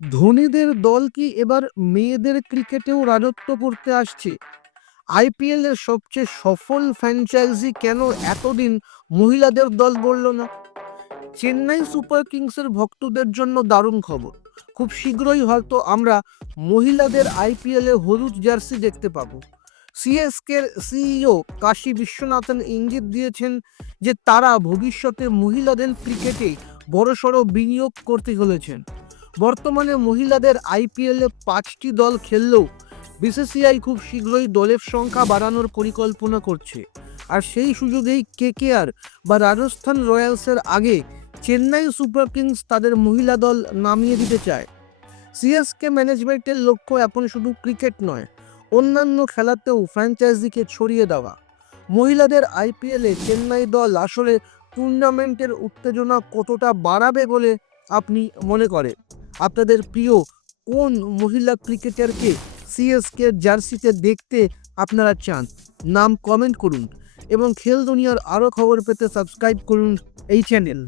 ধোনিদের দল কি এবার মেয়েদের ক্রিকেটেও রাজত্ব করতে আসছে? আইপিএল এর সবচেয়ে সফল ফ্র্যাঞ্চাইজি কেন এতদিন মহিলাদের দল বলল না? চেন্নাই সুপার কিংসের ভক্তদের জন্য দারুণ খবর। খুব শীঘ্রই হয়তো আমরা মহিলাদের আইপিএল এ হলুদ জার্সি দেখতে পাবো। সিএসকের সিইও কাশী বিশ্বনাথন ইঙ্গিত দিয়েছেন যে তারা ভবিষ্যতে মহিলাদের ক্রিকেটে বড়সড় বিনিয়োগ করতে চলেছেন। বর্তমানে মহিলাদের আইপিএলে 5টি দল খেললেও বিসিসিআই খুব শীঘ্রই দলের সংখ্যা বাড়ানোর পরিকল্পনা করছে। আর সেই সুযোগেই কেকেআর বা রাজস্থান রয়্যালসের আগে চেন্নাই সুপার কিংস তাদের মহিলা দল নামিয়ে দিতে চায়। সিএসকে ম্যানেজমেন্টের লক্ষ্য এখন শুধু ক্রিকেট নয়, অন্যান্য খেলাতেও ফ্র্যাঞ্চাইজিকে ছড়িয়ে দেওয়া। মহিলাদের আইপিএলে চেন্নাই দল আসলে টুর্নামেন্টের উত্তেজনা কতটা বাড়াবে বলে আপনি মনে করেন? আপনাদের প্রিয় কোন মহিলা ক্রিকেটারকে সিএসকে জার্সিতে দেখতে আপনারা চান? নাম কমেন্ট করুন এবং খেল দুনিয়ার আরও খবর পেতে সাবস্ক্রাইব করুন এই চ্যানেল।